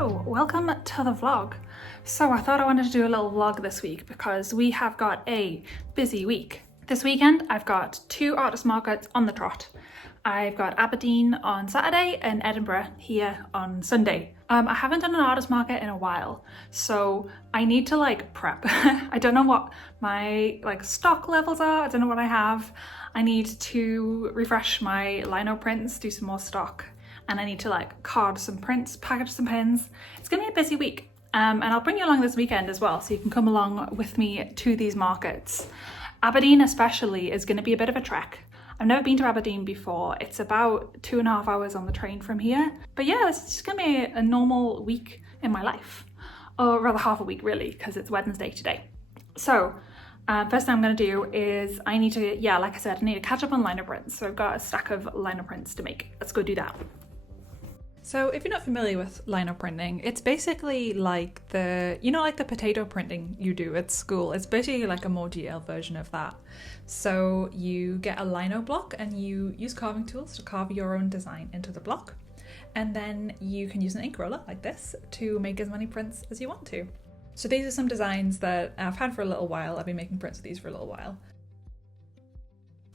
Hello, welcome to the vlog. So I thought I wanted to do a little vlog this week because we have got a busy week. This weekend I've got 2 artist markets on the trot. I've got Aberdeen on Saturday and Edinburgh here on Sunday. I haven't done an artist market in a while, so I need to prep. I don't know what my stock levels are, I don't know what I have. I need to refresh my Lino prints, do some more stock, and I need to card some prints, package some pins. It's gonna be a busy week. And I'll bring you along this weekend as well, so you can come along with me to these markets. Aberdeen especially is gonna be a bit of a trek. I've never been to Aberdeen before. It's about 2.5 hours on the train from here. But yeah, it's just gonna be a normal week in my life. Or rather half a week really, because it's Wednesday today. So, first thing I'm gonna do is I need to, like I said, I need to catch up on lino prints. So I've got a stack of lino prints to make. Let's go do that. So if you're not familiar with lino printing, it's basically like the potato printing you do at school. It's basically like a more detailed version of that. So you get a lino block and you use carving tools to carve your own design into the block. And then you can use an ink roller like this to make as many prints as you want to. So these are some designs that I've had for a little while. I've been making prints of these for a little while.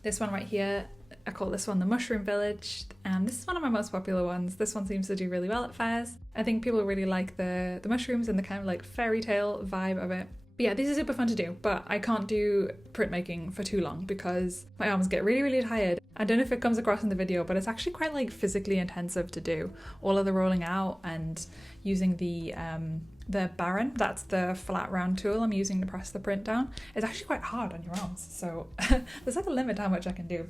This one right here, I call this one the Mushroom Village, and this is one of my most popular ones. This one seems to do really well at fairs. I think people really like the mushrooms and the kind of fairy tale vibe of it. But yeah, these are super fun to do, but I can't do printmaking for too long because my arms get really, really tired. I don't know if it comes across in the video, but it's actually quite physically intensive to do. All of the rolling out and using the Baron, that's the flat round tool I'm using to press the print down. It's actually quite hard on your arms, so there's a limit to how much I can do.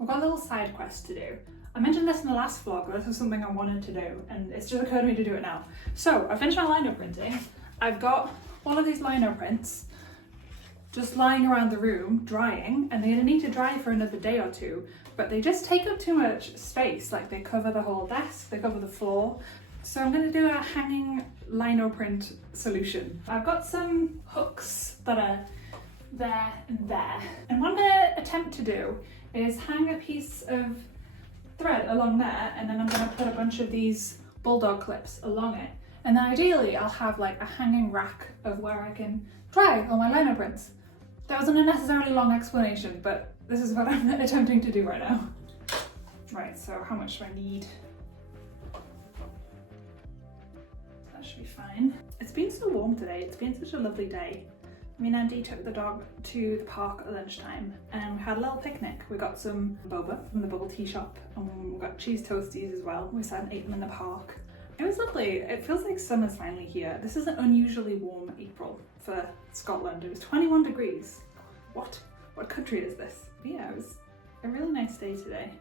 I've got a little side quest to do. I mentioned this in the last vlog, but this was something I wanted to do, and it's just occurred to me to do it now. So I finished my lino printing. I've got one of these lino prints just lying around the room drying, and they need to dry for another day or two, but they just take up too much space. They cover the whole desk, they cover the floor. So I'm going to do a hanging lino print solution. I've got some hooks that are there and there, and what I'm going to attempt to do is hang a piece of thread along there, and then I'm going to put a bunch of these bulldog clips along it, and then ideally I'll have a hanging rack of where I can dry all my lino prints. That was an unnecessarily long explanation, but this is what I'm attempting to do right now. Right, so how much do I need? That should be fine. It's been so warm today, it's been such a lovely day. Me and Andy took the dog to the park at lunchtime and we had a little picnic. We got some boba from the bubble tea shop and we got cheese toasties as well. We sat and ate them in the park. It was lovely. It feels like summer's finally here. This is an unusually warm April for Scotland. It was 21 degrees. What country is this? But yeah, it was a really nice day today.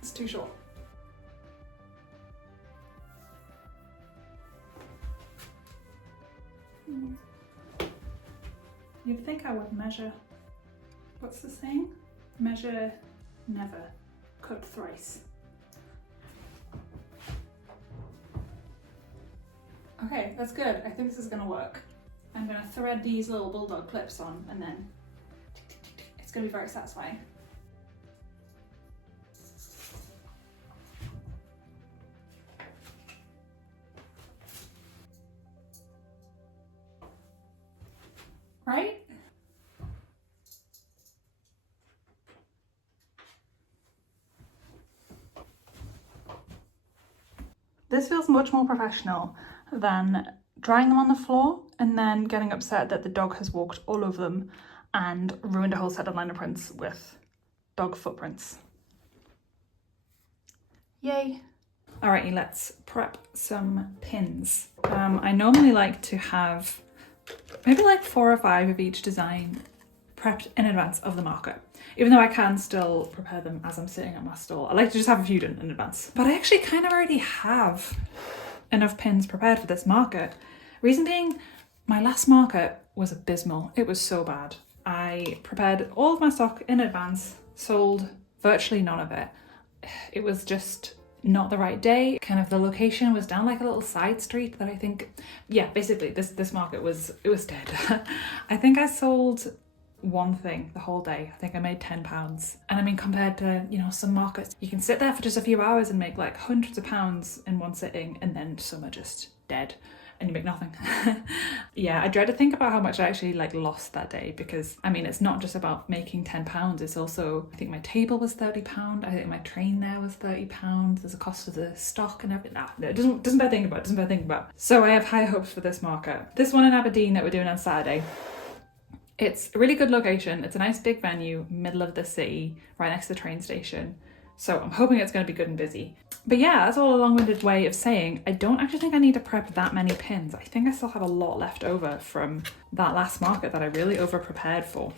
It's too short. You'd think I would measure. What's the saying? Measure never, cut thrice. Okay, that's good. I think this is gonna work. I'm gonna thread these little bulldog clips on and then it's gonna be very satisfying. Right? This feels much more professional than drying them on the floor and then getting upset that the dog has walked all over them and ruined a whole set of lino prints with dog footprints. Yay. Alrighty, let's prep some pins. I normally like to have maybe 4 or 5 of each design prepped in advance of the market. Even though I can still prepare them as I'm sitting at my stall, I like to just have a few done in advance. But I actually kind of already have enough pins prepared for this market. Reason being, my last market was abysmal. It was so bad. I prepared all of my stock in advance, sold virtually none of it. It was just not the right day. Kind of the location was down a little side street that I think, basically this market was dead. I think I sold one thing the whole day. I think I made £10. And I mean, compared to, you know, some markets, you can sit there for just a few hours and make like hundreds of pounds in one sitting, and then some are just dead and you make nothing. Yeah, I dread to think about how much I actually like lost that day, because I mean, it's not just about making £10, it's also, I think my table was £30, I think my train there was £30, there's a cost for the stock and everything. No, it doesn't bear thinking about, So I have high hopes for this market. This one in Aberdeen that we're doing on Saturday, it's a really good location, it's a nice big venue, middle of the city, right next to the train station. So I'm hoping it's going to be good and busy. But yeah, that's all a long-winded way of saying I don't actually think I need to prep that many pins. I think I still have a lot left over from that last market that I really over-prepared for.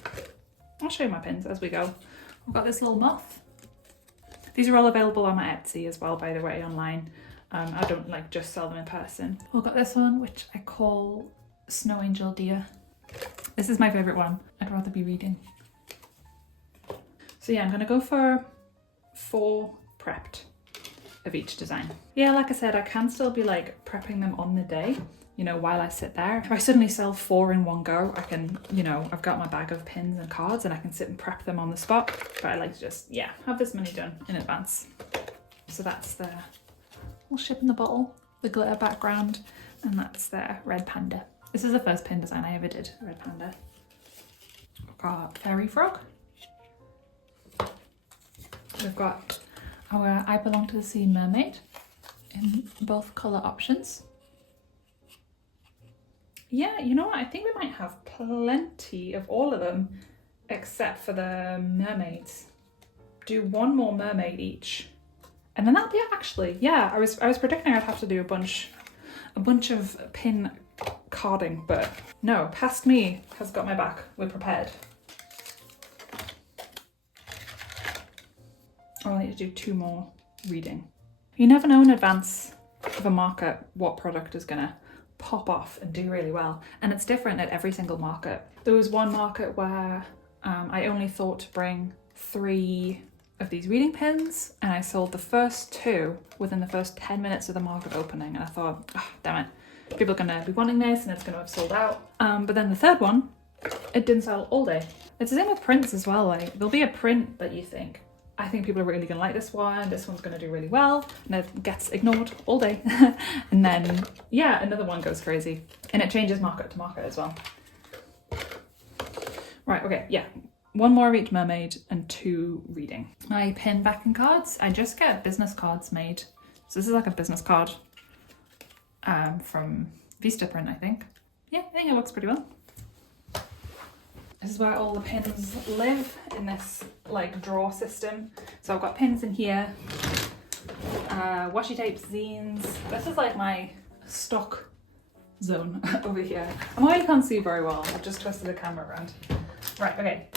I'll show you my pins as we go. I've got this little moth. These are all available on my Etsy as well, by the way, online. I don't like just sell them in person. I've got this one, which I call Snow Angel Deer. This is my favourite one. I'd rather be reading. So yeah, I'm going to go for 4 prepped of each design. Yeah, like I said, I can still be like prepping them on the day, you know, while I sit there. If I suddenly sell 4 in one go, I can, you know, I've got my bag of pins and cards and I can sit and prep them on the spot. But I like to just, yeah, have this many done in advance. So that's the little ship in the bottle, the glitter background, and that's the red panda. This is the first pin design I ever did, red panda. I've got fairy frog. We've got our I Belong to the Sea mermaid in both colour options. Yeah, you know what? I think we might have plenty of all of them except for the mermaids. Do 1 more mermaid each. And then that'll be it actually. Yeah, I was predicting I'd have to do a bunch of pin carding, but no, Past Me has got my back. We're prepared. I'll need to do 2 more reading. You never know in advance of a market what product is gonna pop off and do really well. And it's different at every single market. There was one market where I only thought to bring 3 of these reading pins, and I sold the first 2 within the first 10 minutes of the market opening. And I thought, oh, damn it, people are gonna be wanting this and it's gonna have sold out. But then the third one, it didn't sell all day. It's the same with prints as well. Like there'll be a print that you think, I think people are really gonna like this one's gonna do really well, and it gets ignored all day. And then, yeah, another one goes crazy. And it changes market to market as well. Right, okay, yeah. 1 more of each mermaid and 2 reading. My pin backing cards, I just get business cards made. So this is like a business card from Vistaprint, I think. Yeah, I think it looks pretty well. This is where all the pins live, in this like drawer system. So I've got pins in here, washi tapes, zines. This is like my stock zone over here. I know you can't see very well, I've just twisted the camera around. Right, okay.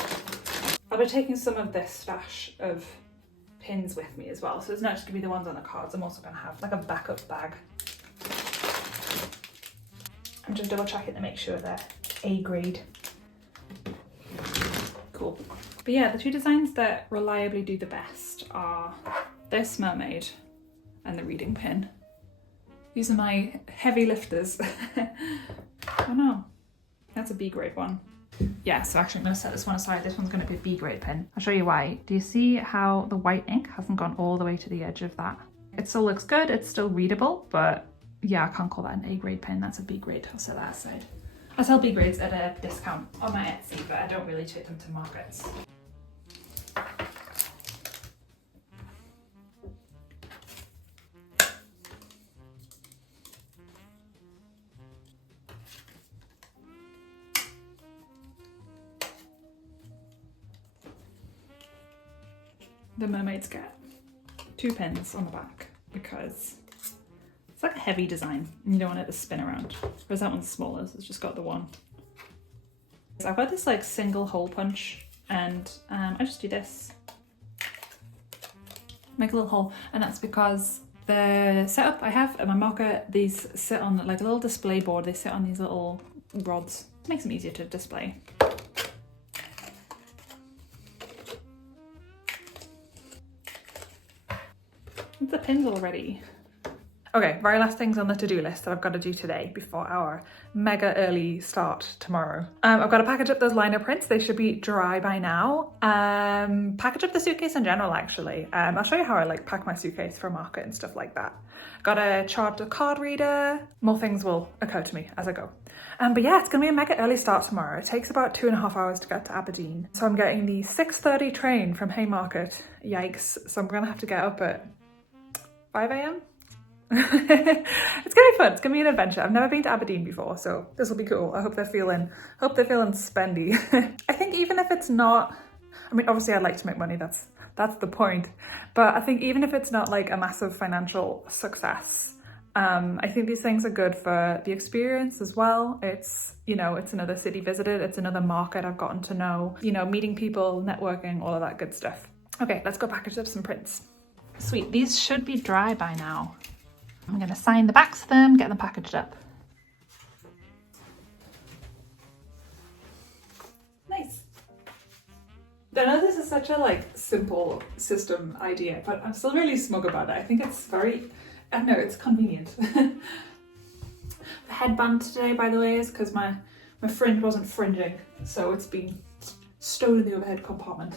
I'll be taking some of this stash of pins with me as well. So it's not just gonna be the ones on the cards, I'm also gonna have like a backup bag. I'm just double checking to make sure they're A grade. Cool. But yeah, the 2 designs that reliably do the best are this mermaid and the reading pin. These are my heavy lifters. Oh no, that's a B grade one. Yeah, so actually I'm going to set this one aside. This one's going to be a B grade pin. I'll show you why. Do you see how the white ink hasn't gone all the way to the edge of that? It still looks good, it's still readable, but yeah, I can't call that an A grade pin. That's a B grade. I'll set that aside. I sell B grades at a discount on my Etsy, but I don't really take them to markets. The mermaids get 2 pins on the back because it's like a heavy design and you don't want it to spin around. Whereas that one's smaller, so it's just got the 1. So I've got this like single hole punch, and I just do this. Make a little hole, and that's because the setup I have at my market, these sit on like a little display board. They sit on these little rods. It makes them easier to display. The pins already. Okay, very last things on the to-do list that I've got to do today before our mega early start tomorrow. I've got to package up those liner prints. They should be dry by now. Package up the suitcase in general, actually. I'll show you how I like pack my suitcase for a market and stuff like that. Got to chart a card reader. More things will occur to me as I go. But yeah, it's gonna be a mega early start tomorrow. It takes about 2.5 hours to get to Aberdeen. So I'm getting the 6:30 train from Haymarket. Yikes. So I'm gonna have to get up at 5 a.m. It's gonna be fun. It's gonna be an adventure. I've never been to Aberdeen before, so this will be cool. I hope they're feeling spendy. I think even if it's not, I mean, obviously I'd like to make money, that's the point. But I think even if it's not like a massive financial success, I think these things are good for the experience as well. It's, you know, it's another city visited, it's another market I've gotten to know, you know, meeting people, networking, all of that good stuff. Okay, let's go package up some prints. Sweet, these should be dry by now. I'm going to sign the backs of them, get them packaged up. Nice. I know this is such a like simple system idea, but I'm still really smug about it. I think it's very, I don't know, it's convenient. The headband today, by the way, is because my fringe wasn't fringing, so it's been stowed in the overhead compartment.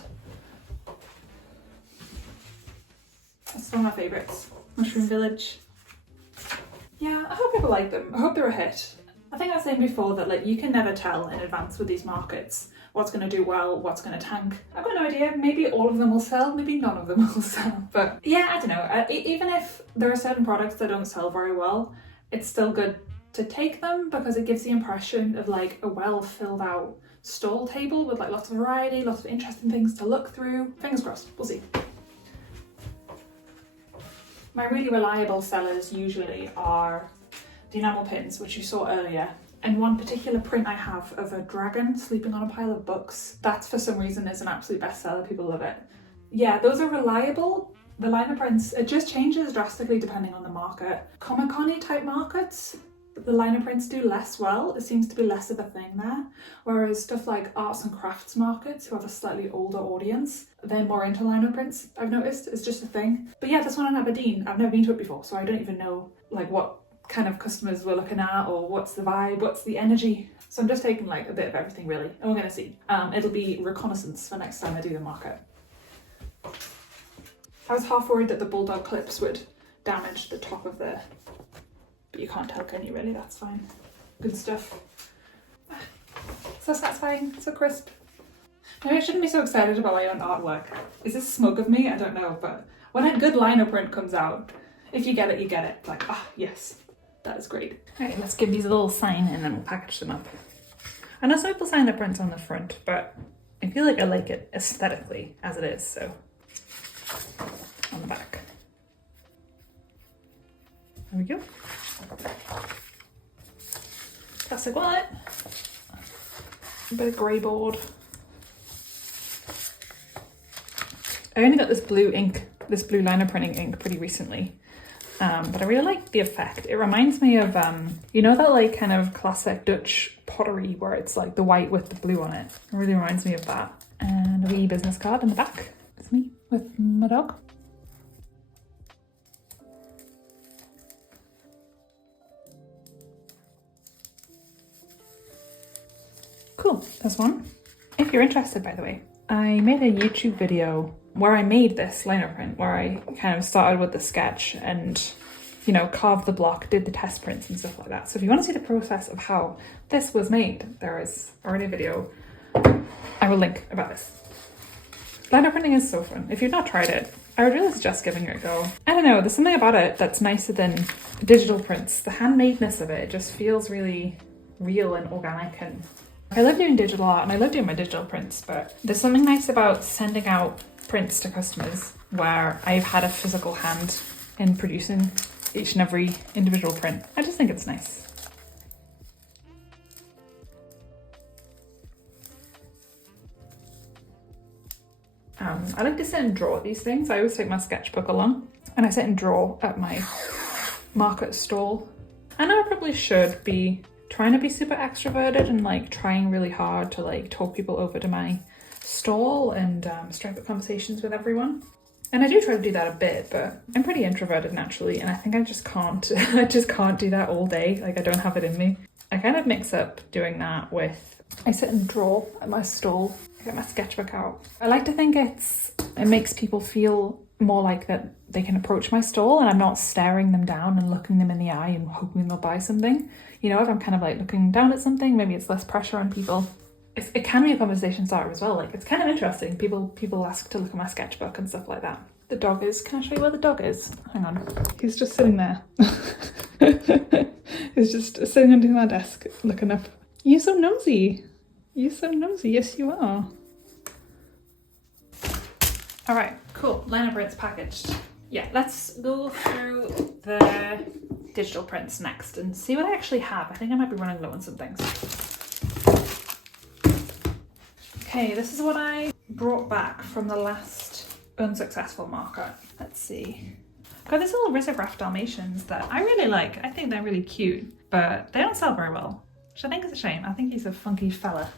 That's one of my favourites. Mushroom Village. Yeah, I hope people like them. I hope they're a hit. I think I was saying before that like you can never tell in advance with these markets what's going to do well, what's going to tank. I've got no idea. Maybe all of them will sell, maybe none of them will sell. But yeah, I don't know. Even if there are certain products that don't sell very well, it's still good to take them because it gives the impression of like a well filled out stall table with like lots of variety, lots of interesting things to look through. Fingers crossed, we'll see. My really reliable sellers usually are the enamel pins, which you saw earlier. And one particular print I have of a dragon sleeping on a pile of books, that's for some reason is an absolute bestseller, people love it. Yeah, those are reliable. The liner prints, it just changes drastically depending on the market. Comic-Con-y type markets, the liner prints do less well. It seems to be less of a thing there. Whereas stuff like arts and crafts markets, who have a slightly older audience, they're more into liner prints, I've noticed. It's just a thing. But yeah, this one in Aberdeen, I've never been to it before, so I don't even know like what kind of customers we're looking at or what's the vibe, what's the energy. So I'm just taking like a bit of everything really, and we're gonna see. It'll be reconnaissance for next time I do the market. I was half worried that the bulldog clips would damage the top of the, but you can't tell, can you really? That's fine. Good stuff. So satisfying, so crisp. Maybe I shouldn't be so excited about my own artwork. Is this smug of me? I don't know, but when a good liner print comes out, if you get it, you get it. Like, ah, yes, that is great. Okay, let's give these a little sign and then we'll package them up. I know some people sign their prints on the front, but I feel like I like it aesthetically as it is, so on the back. There we go. Plastic wallet. A bit of grey board. I only got this blue ink, this blue liner printing ink pretty recently, but I really like the effect. It reminds me of, you know that like kind of classic Dutch pottery where it's like the white with the blue on it. It really reminds me of that. And a wee business card in the back. It's me with my dog. Cool, there's one. If you're interested, by the way, I made a YouTube video where I made this liner print, where I kind of started with the sketch and, you know, carved the block, did the test prints and stuff like that. So if you want to see the process of how this was made, there is already a video I will link about this. Liner printing is so fun. If you've not tried it, I would really suggest giving it a go. I don't know, there's something about it that's nicer than digital prints. The handmadeness of it just feels really real and organic, and I love doing digital art and I love doing my digital prints, but there's something nice about sending out prints to customers where I've had a physical hand in producing each and every individual print. I just think it's nice. I like to sit and draw these things. I always take my sketchbook along and I sit and draw at my market stall. I know I probably should be trying to be super extroverted and like trying really hard to like talk people over to my stall and strike up conversations with everyone. And I do try to do that a bit, but I'm pretty introverted naturally, and I think I just can't, I just can't do that all day. Like, I don't have it in me. I kind of mix up doing that with, I sit and draw at my stall, I get my sketchbook out. I like to think it makes people feel more like that they can approach my stall and I'm not staring them down and looking them in the eye and hoping they'll buy something. You know, if I'm kind of like looking down at something, maybe it's less pressure on people. It can be a conversation starter as well. Like, it's kind of interesting. People ask to look at my sketchbook and stuff like that. The dog is, can I show you where the dog is? Hang on. He's just sitting there. He's just sitting under my desk looking up. You're so nosy. You're so nosy. Yes, you are. All right, cool. Lino prints packaged. Yeah, let's go through the digital prints next and see what I actually have. I think I might be running low on some things. Okay, this is what I brought back from the last unsuccessful market. Let's see. I've got these little risograph Dalmatians that I really like. I think they're really cute, but they don't sell very well, which I think is a shame. I think he's a funky fella.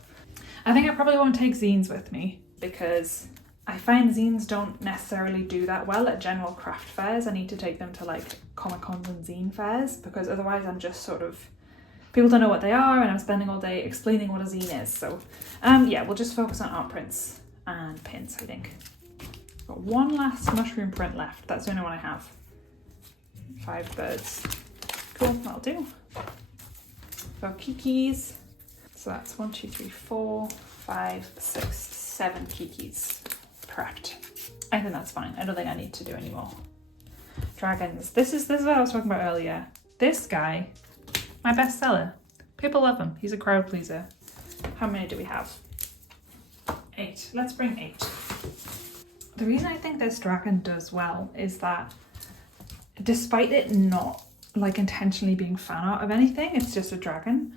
I think I probably won't take zines with me because I find zines don't necessarily do that well at general craft fairs. I need to take them to like Comic-Cons and zine fairs because otherwise I'm just sort of, people don't know what they are and I'm spending all day explaining what a zine is. So yeah, we'll just focus on art prints and pins, I think. Got one last mushroom print left. That's the only one I have. 5 birds. Cool, that'll do. Got kikis. So that's 1, 2, 3, 4, 5, 6, 7 kikis. Correct. I think that's fine. I don't think I need to do any more. Dragons. This is what I was talking about earlier. This guy, my bestseller. People love him. He's a crowd pleaser. How many do we have? 8. Let's bring 8. The reason I think this dragon does well is that despite it not like intentionally being fan art of anything, it's just a dragon.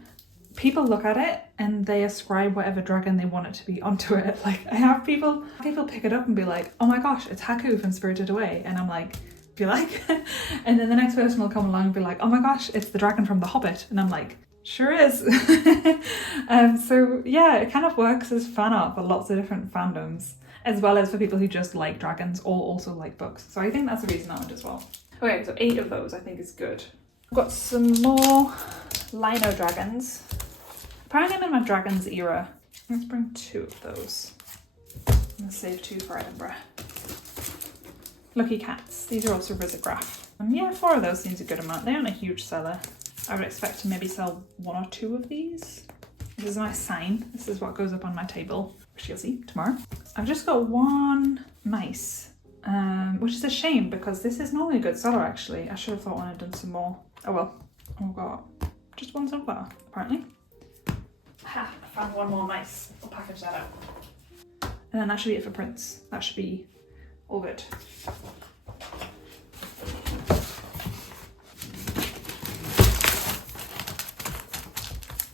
People look at it and they ascribe whatever dragon they want it to be onto it. Like, I have people pick it up and be like, oh my gosh, it's Haku from Spirited Away. And I'm like, do you like? And then the next person will come along and be like, oh my gosh, it's the dragon from The Hobbit. And I'm like, sure is. So yeah, it kind of works as fan art for lots of different fandoms, as well as for people who just like dragons or also like books. So I think that's the reason that one does well. Okay, so 8 of those I think is good. I've got some more Lino dragons. Apparently I'm in my dragons era. Let's bring 2 of those. I'm gonna save 2 for Edinburgh. Lucky cats. These are also risograph. Yeah, 4 of those seems a good amount. They aren't a huge seller. I would expect to maybe sell 1 or 2 of these. This is my sign. This is what goes up on my table, which you'll see tomorrow. I've just got 1 mice, which is a shame because this is normally a good seller actually. I should have thought one had done some more. Oh well. I've got just 1 so far, apparently. Ha, I found 1 more mice. I'll package that up. And then that should be it for prints. That should be all good.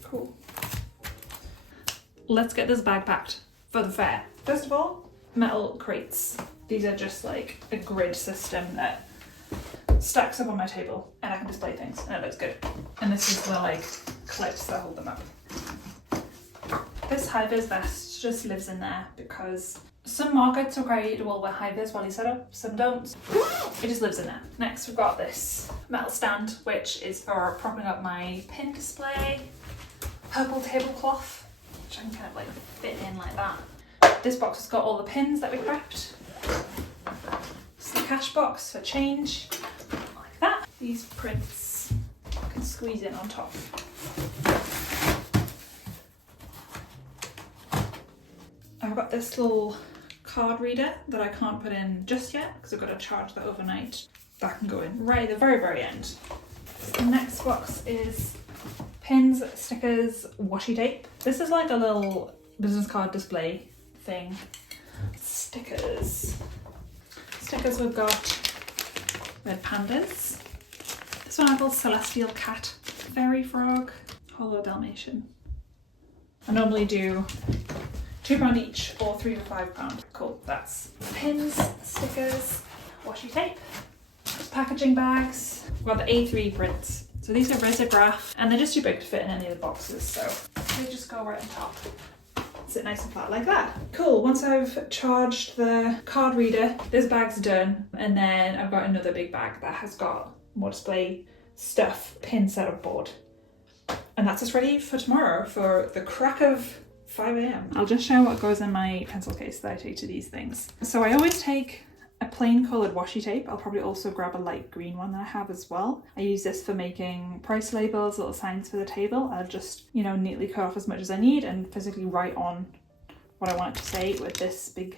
Cool. Let's get this bag packed for the fair. First of all, metal crates. These are just like a grid system that stacks up on my table and I can display things and it looks good. And this is the like clips that hold them up. This high-vis vest just lives in there because some markets require you to all wear high-vis while you set up, some don't. It just lives in there. Next we've got this metal stand, which is for propping up my pin display, purple tablecloth, which I can kind of like fit in like that. This box has got all the pins that we prepped. It's the cash box for change, like that. These prints can squeeze in on top. I've got this little card reader that I can't put in just yet because I've got to charge that overnight. That can go in right at the very, very end. The next box is pins, stickers, washi tape. This is like a little business card display thing. Stickers. Stickers we've got red pandas. This one I call Celestial Cat, Fairy Frog, Hollow Dalmatian. I normally do £2 each or £3 for £5. Cool, that's pins, stickers, washi tape, packaging bags. We've got the A3 prints. So these are risograph and they're just too big to fit in any of the boxes, so they just go right on top. sit nice and flat like that. Cool, once I've charged the card reader, this bag's done, and then I've got another big bag that has got more display stuff, pin setup board. And that's us ready for tomorrow for the crack of 5 a.m. I'll just show what goes in my pencil case that I take to these things. So I always take a plain coloured washi tape. I'll probably also grab a light green one that I have as well. I use this for making price labels, little signs for the table. I'll just, you know, neatly cut off as much as I need and physically write on what I want it to say with this big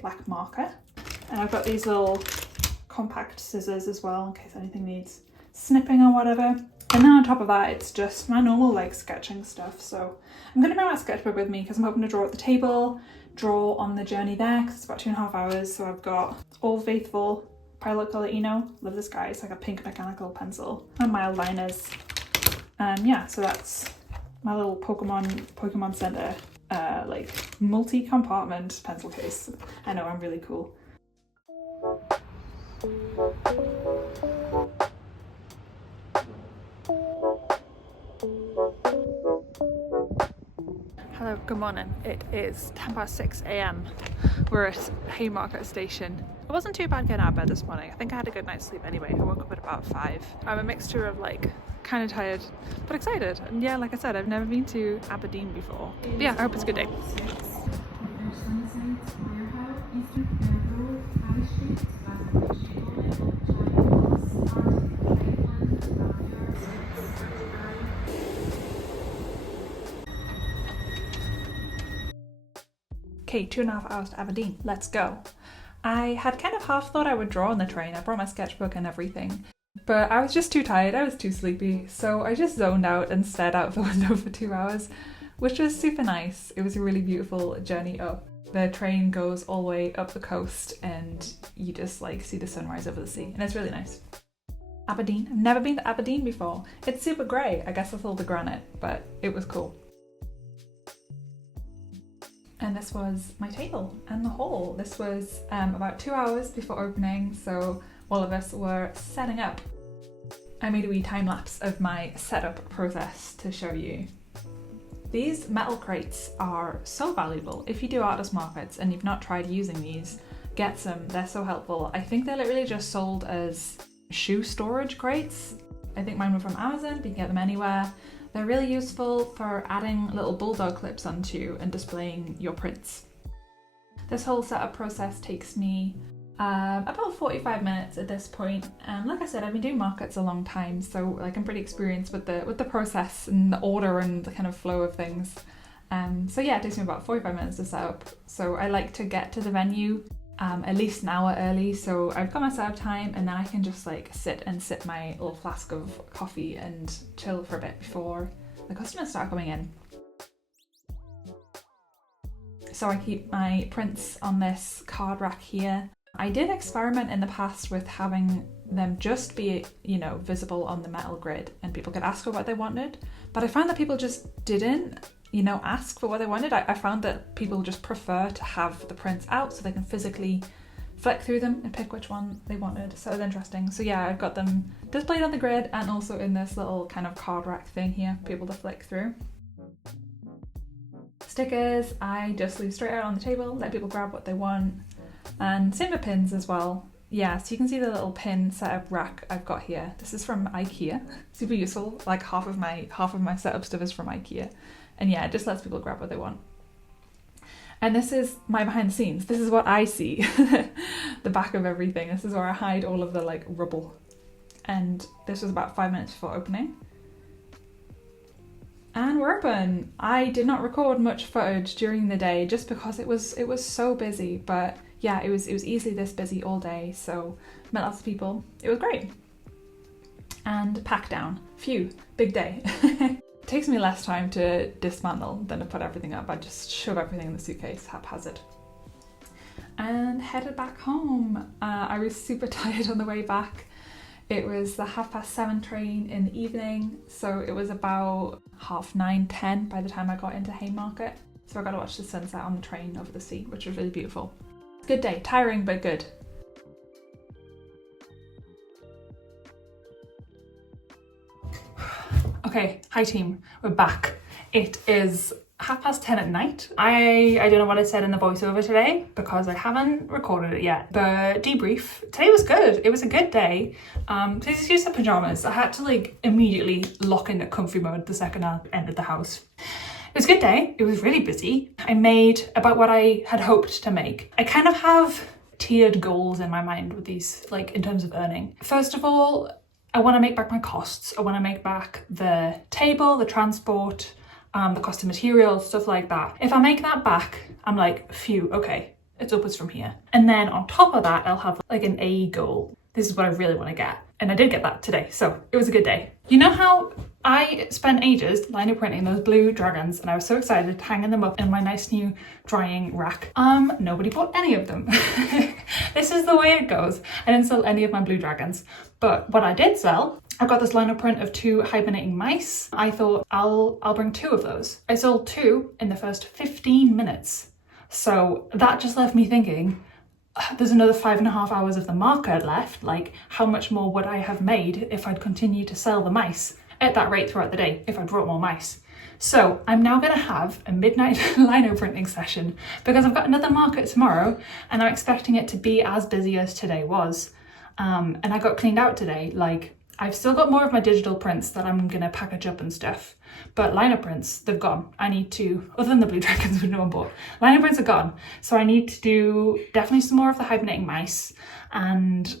black marker. And I've got these little compact scissors as well in case anything needs snipping or whatever. And then on top of that, it's just my normal like sketching stuff. So I'm going to bring my sketchbook with me because I'm hoping to draw at the table, draw on the journey there because it's about 2.5 hours. So I've got Old Faithful Pilot Colour Lino. Love this guy. It's like a pink mechanical pencil and mild liners. Yeah, so that's my little Pokemon Center like multi-compartment pencil case. I know, I'm really cool. Hello, good morning. It is 6:10 a.m. We're at Haymarket Station. It wasn't too bad getting out of bed this morning. I think I had a good night's sleep anyway. I woke up at about 5. I'm a mixture of like kind of tired but excited. And yeah, like I said, I've never been to Aberdeen before. But yeah, I hope it's a good day. Okay, 2.5 hours to Aberdeen. Let's go. I had kind of half thought I would draw on the train. I brought my sketchbook and everything, but I was just too tired. I was too sleepy, so I just zoned out and stared out the window for 2 hours, which was super nice. It was a really beautiful journey up. The train goes all the way up the coast and you just like see the sunrise over the sea, and it's really nice. Aberdeen. I've never been to Aberdeen before. It's super grey. I guess with all the granite, but it was cool. And this was my table and the hall. This was about 2 hours before opening, so all of us were setting up. I made a wee time lapse of my setup process to show you. These metal crates are so valuable. If you do artist markets and you've not tried using these, get some. They're so helpful. I think they're literally just sold as shoe storage crates. I think mine were from Amazon, but you can get them anywhere. They're really useful for adding little bulldog clips onto and displaying your prints. This whole setup process takes me about 45 minutes at this point. Like I said, I've been doing markets a long time, so like I'm pretty experienced with the process and the order and the kind of flow of things. So yeah, it takes me about 45 minutes to set up. So I like to get to the venue at least an hour early, so I've got my setup time and then I can just like sit and sip my little flask of coffee and chill for a bit before the customers start coming in. So I keep my prints on this card rack here. I did experiment in the past with having them just be, you know, visible on the metal grid and people could ask for what they wanted, but I found that people just didn't, you know, ask for what they wanted. I found that people just prefer to have the prints out so they can physically flick through them and pick which one they wanted. So it was interesting. So yeah, I've got them displayed on the grid and also in this little kind of card rack thing here for people to flick through. Stickers, I just leave straight out on the table, let people grab what they want. And same with pins as well. Yeah, so you can see the little pin setup rack I've got here. This is from IKEA. Super useful. Like half of my setup stuff is from IKEA. And yeah, it just lets people grab what they want. And this is my behind the scenes. This is what I see. The back of everything. This is where I hide all of the like rubble. And this was about 5 minutes before opening. And we're open. I did not record much footage during the day just because it was so busy. But yeah, it was easily this busy all day. So met lots of people. It was great. And pack down. Phew, big day. It takes me less time to dismantle than to put everything up. I just shove everything in the suitcase haphazard. And headed back home. I was super tired on the way back. It was the 7:30 train in the evening, so it was about 9:30, 10 by the time I got into Haymarket. So I got to watch the sunset on the train over the sea, which was really beautiful. Good day, tiring but good. Okay, hi team, we're back. It is 10:30 at night. I don't know what I said in the voiceover today because I haven't recorded it yet. The debrief today was good. It was a good day. Please excuse the pajamas. I had to like immediately lock into comfy mode the second I entered the house. It was a good day. It was really busy. I made about what I had hoped to make. I kind of have tiered goals in my mind with these, like in terms of earning. First of all, I want to make back my costs. I want to make back the table, the transport, the cost of materials, stuff like that. If I make that back, I'm like, phew, okay, it's upwards from here. And then on top of that, I'll have like an A goal. This is what I really want to get. And I did get that today, so it was a good day. You know how I spent ages lino printing those blue dragons and I was so excited hanging them up in my nice new drying rack? Nobody bought any of them. This is the way it goes. I didn't sell any of my blue dragons, but what I did sell, I've got this lino print of 2 hibernating mice. I thought I'll bring 2 of those. I sold 2 in the first 15 minutes. So that just left me thinking, there's another 5.5 hours of the marker left. Like, how much more would I have made if I'd continued to sell the mice at that rate throughout the day, if I brought more mice? So I'm now gonna have a midnight lino printing session because I've got another market tomorrow and I'm expecting it to be as busy as today was. And I got cleaned out today. Like, I've still got more of my digital prints that I'm gonna package up and stuff, but lino prints, they've gone. I need to, other than the blue dragons which no one bought, lino prints are gone. So I need to do definitely some more of the hibernating mice and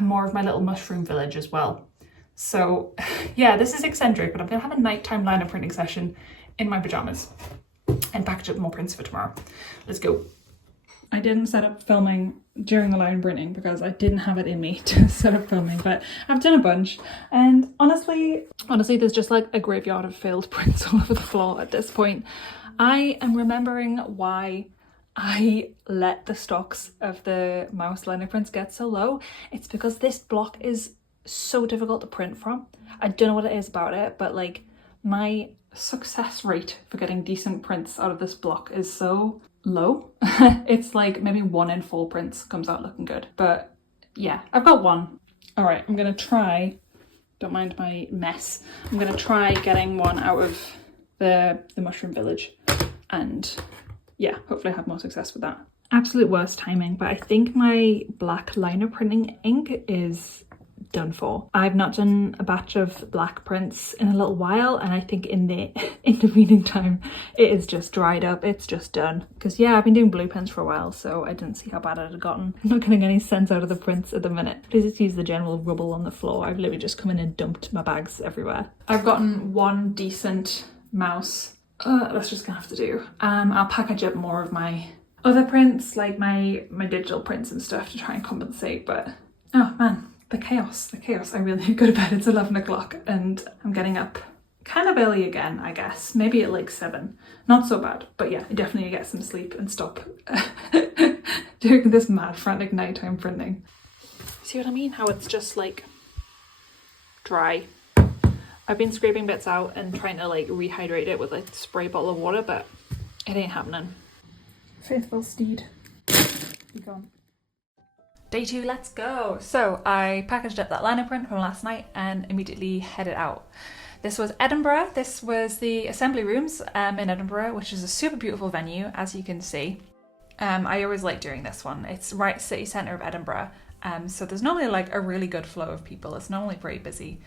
more of my little mushroom village as well. So yeah, this is eccentric, but I'm gonna have a nighttime lino printing session in my pajamas and package up more prints for tomorrow. Let's go. I didn't set up filming during the lino printing because I didn't have it in me to set up filming, but I've done a bunch, and honestly there's just like a graveyard of failed prints all over the floor at this point. I am remembering why I let the stocks of the mouse lino prints get so low. It's because this block is so difficult to print from. I don't know what it is about it, but like my success rate for getting decent prints out of this block is so low. It's like maybe 1 in 4 prints comes out looking good, but yeah, I've got 1. All right, I'm gonna try, don't mind my mess, I'm gonna try getting 1 out of the mushroom village, and yeah, hopefully I have more success with that. Absolute worst timing, but I think my black lino printing ink is done for. I've not done a batch of black prints in a little while, and I think in the intervening time it is just dried up, it's just done. Because yeah, I've been doing blue pens for a while, so I didn't see how bad it had gotten. I'm not getting any sense out of the prints at the minute. Please excuse the general rubble on the floor. I've literally just come in and dumped my bags everywhere. I've gotten 1 decent mouse. That's just gonna have to do. I'll package up more of my other prints, like my digital prints and stuff, to try and compensate, but oh man, the chaos. I really need to go to bed. It's 11 o'clock and I'm getting up kind of early again, I guess. Maybe at like 7. Not so bad, but yeah, I definitely get some sleep and stop doing this mad frantic nighttime printing. See what I mean? How it's just like dry. I've been scraping bits out and trying to like rehydrate it with a spray bottle of water, but it ain't happening. Faithful steed, be gone. Day 2, let's go. So I packaged up that lino print from last night and immediately headed out. This was Edinburgh. This was the assembly rooms in Edinburgh, which is a super beautiful venue, as you can see. I always like doing this one. It's right city centre of Edinburgh. So there's normally like a really good flow of people. It's normally pretty busy.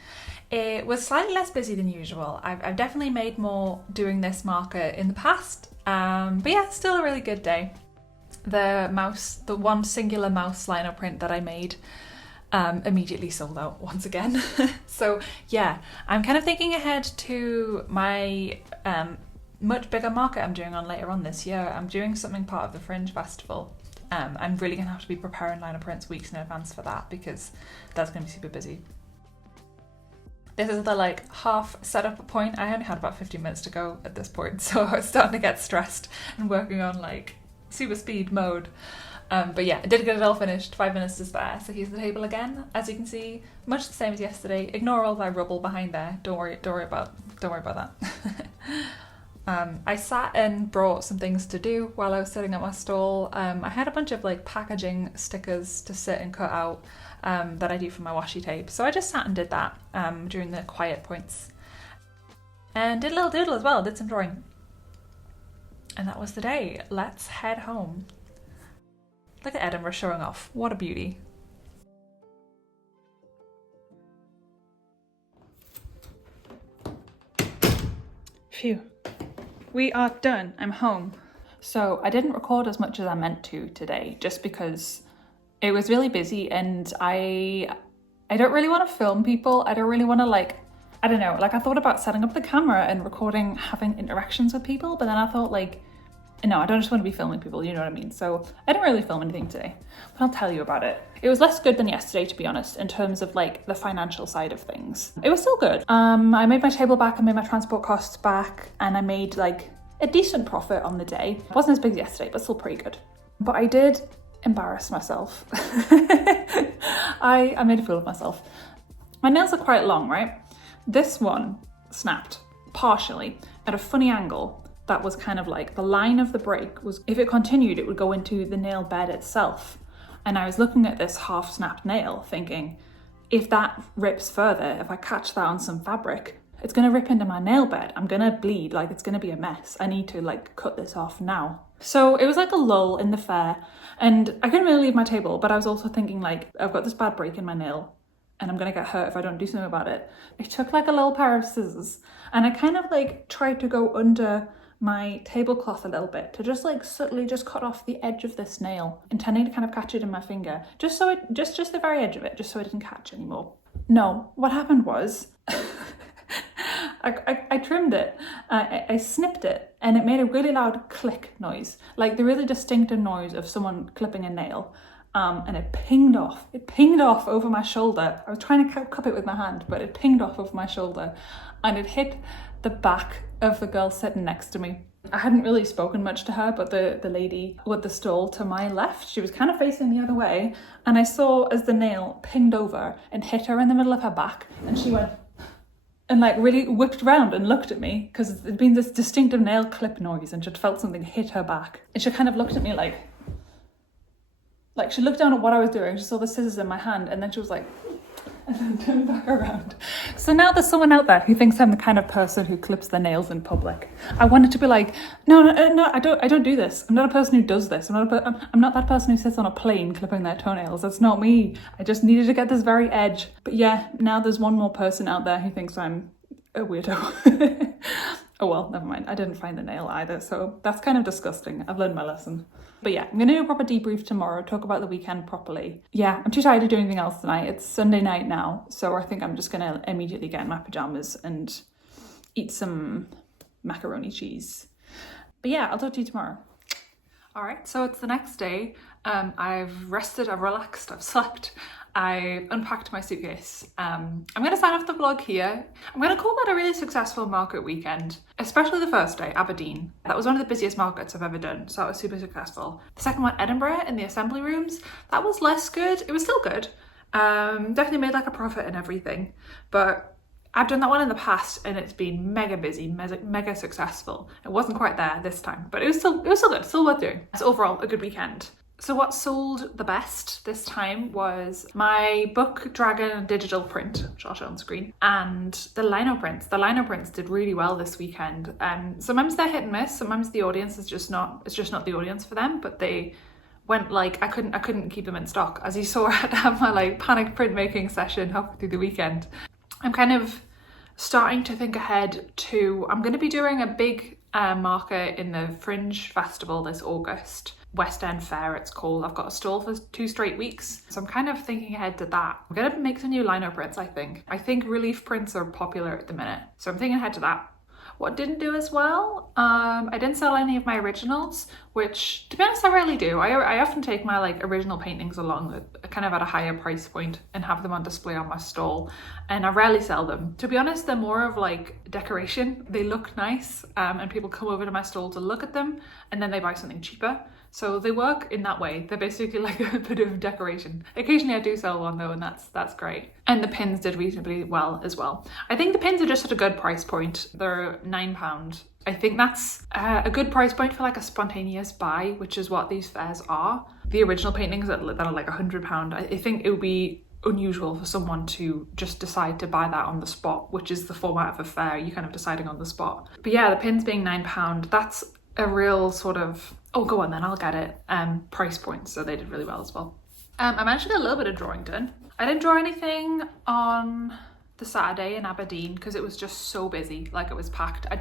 It was slightly less busy than usual. I've definitely made more doing this marker in the past. But yeah, still a really good day. The one singular mouse lino print that I made immediately sold out once again. So yeah, I'm kind of thinking ahead to my much bigger market I'm doing on later on this year. I'm doing something part of the Fringe Festival. I'm really gonna have to be preparing lino prints weeks in advance for that because that's gonna be super busy. This is the like half setup point. I only had about 15 minutes to go at this point, so I was starting to get stressed and working on like super speed mode. But yeah, I did get it all finished, 5 minutes to spare. So here's the table again. As you can see, much the same as yesterday. Ignore all that rubble behind there. Don't worry about that. I sat and brought some things to do while I was sitting at my stall. I had a bunch of like packaging stickers to sit and cut out that I do for my washi tape. So I just sat and did that during the quiet points. And did a little doodle as well, did some drawing. And that was the day. Let's head home. Look at Edinburgh showing off. What a beauty. Phew. We are done. I'm home. So I didn't record as much as I meant to today, just because it was really busy and I don't really want to film people. I don't really want to I don't know, I thought about setting up the camera and recording, having interactions with people, but then I thought no, I don't just want to be filming people, you know what I mean? So I didn't really film anything today, but I'll tell you about it. It was less good than yesterday, to be honest, in terms of the financial side of things. It was still good. I made my table back, I made my transport costs back, and I made a decent profit on the day. It wasn't as big as yesterday, but still pretty good. But I did embarrass myself. I made a fool of myself. My nails are quite long, right? This one snapped partially at a funny angle. That was kind of the line of the break was, if it continued, it would go into the nail bed itself. And I was looking at this half snapped nail thinking, if that rips further, if I catch that on some fabric, it's gonna rip into my nail bed. I'm gonna bleed, it's gonna be a mess. I need to cut this off now. So it was a lull in the fair and I couldn't really leave my table, but I was also thinking I've got this bad break in my nail and I'm gonna get hurt if I don't do something about it. I took a little pair of scissors and I kind of tried to go under my tablecloth a little bit to just subtly just cut off the edge of this nail, intending to kind of catch it in my finger, just the very edge of it, just so it didn't catch anymore. No, what happened was I trimmed it, I snipped it, and it made a really loud click noise, the really distinctive noise of someone clipping a nail. And it pinged off. It pinged off over my shoulder. I was trying to cup it with my hand, but it pinged off over my shoulder and it hit the back of the girl sitting next to me. I hadn't really spoken much to her, but the lady with the stall to my left, she was kind of facing the other way, and I saw as the nail pinged over and hit her in the middle of her back, and she went and really whipped around and looked at me because there'd been this distinctive nail clip noise and she'd felt something hit her back. And she kind of looked at me she looked down at what I was doing, she saw the scissors in my hand, and then she was and then turned back around. So now there's someone out there who thinks I'm the kind of person who clips their nails in public. I wanted to be no, I don't do this. I'm not a person who does this. I'm not that person who sits on a plane clipping their toenails. That's not me. I just needed to get this very edge. But yeah, now there's one more person out there who thinks I'm a weirdo. Oh well, never mind. I didn't find the nail either, so that's kind of disgusting. I've learned my lesson. But yeah, I'm going to do a proper debrief tomorrow, talk about the weekend properly. Yeah, I'm too tired to do anything else tonight. It's Sunday night now, so I think I'm just going to immediately get in my pajamas and eat some macaroni cheese. But yeah, I'll talk to you tomorrow. All right, so it's the next day. I've rested, I've relaxed, I've slept. I unpacked my suitcase. I'm going to sign off the vlog here. I'm going to call that a really successful market weekend, especially the first day, Aberdeen. That was one of the busiest markets I've ever done, so that was super successful. The second one, Edinburgh, in the assembly rooms, that was less good. It was still good. Definitely made a profit and everything, but I've done that one in the past and it's been mega busy, mega successful. It wasn't quite there this time, but it was still good, still worth doing. So overall, a good weekend. So what sold the best this time was my book Dragon digital print, which I'll show on screen, and the Lino prints. The Lino prints did really well this weekend. Sometimes they're hit and miss. Sometimes the audience is just not the audience for them, but they went I couldn't keep them in stock. As you saw, I had to have my panic printmaking session halfway through the weekend. I'm kind of starting to think ahead to, I'm going to be doing a big market in the Fringe Festival this August. West End Fair it's called. I've got a stall for 2 straight weeks, so I'm kind of thinking ahead to that. I'm gonna make some new lino prints. I think relief prints are popular at the minute, so I'm thinking ahead to that. What didn't do as well, I didn't sell any of my originals, which to be honest I rarely do. I often take my original paintings along kind of at a higher price point and have them on display on my stall, and I rarely sell them. To be honest, they're more of decoration. They look nice, and people come over to my stall to look at them and then they buy something cheaper. So they work in that way. They're basically a bit of decoration. Occasionally I do sell one though, and that's great. And the pins did reasonably well as well. I think the pins are just at a good price point. They're £9. I think that's a good price point for a spontaneous buy, which is what these fairs are. The original paintings that are £100, I think it would be unusual for someone to just decide to buy that on the spot, which is the format of a fair. You kind of deciding on the spot. But yeah, the pins being £9, that's a real sort of, oh go on then, I'll get it, price point, so they did really well as well. I managed to get a little bit of drawing done. I didn't draw anything on the Saturday in Aberdeen because it was just so busy, like it was packed. I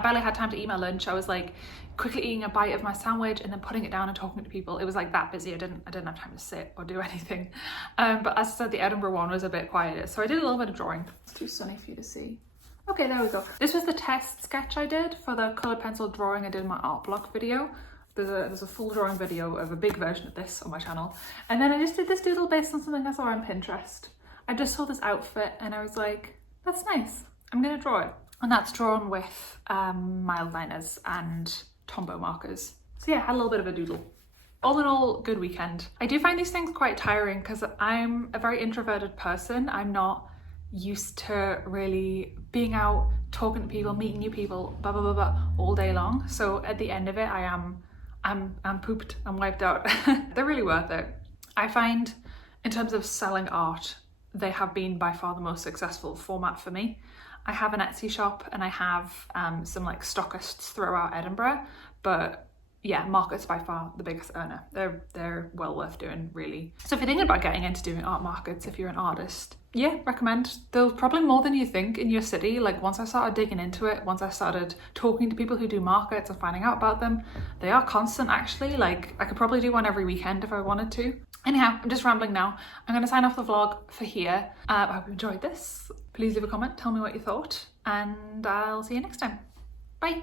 barely had time to eat my lunch. I was like quickly eating a bite of my sandwich and then putting it down and talking to people. It was like that busy. I didn't have time to sit or do anything. But as I said, the Edinburgh one was a bit quieter, so I did a little bit of drawing. It's too sunny for you to see. Okay, there we go. This was the test sketch I did for the coloured pencil drawing I did in my art block video. There's a full drawing video of a big version of this on my channel. And then I just did this doodle based on something I saw on Pinterest. I just saw this outfit and I was like, that's nice, I'm gonna draw it. And that's drawn with mild liners and Tombow markers. So yeah, I had a little bit of a doodle. All in all, good weekend. I do find these things quite tiring because I'm a very introverted person. I'm not used to really being out, talking to people, meeting new people, blah, blah, blah, blah, all day long. So at the end of it, I'm pooped, I'm wiped out. They're really worth it. I find in terms of selling art, they have been by far the most successful format for me. I have an Etsy shop and I have some like stockists throughout Edinburgh, but yeah, markets by far the biggest earner. They're well worth doing, really. So if you're thinking about getting into doing art markets, if you're an artist, yeah, recommend. There's probably more than you think in your city. Like once I started digging into it, once I started talking to people who do markets and finding out about them, they are constant actually. Like I could probably do one every weekend if I wanted to. Anyhow, I'm just rambling now. I'm going to sign off the vlog for here. I hope you enjoyed this. Please leave a comment, tell me what you thought, and I'll see you next time. Bye.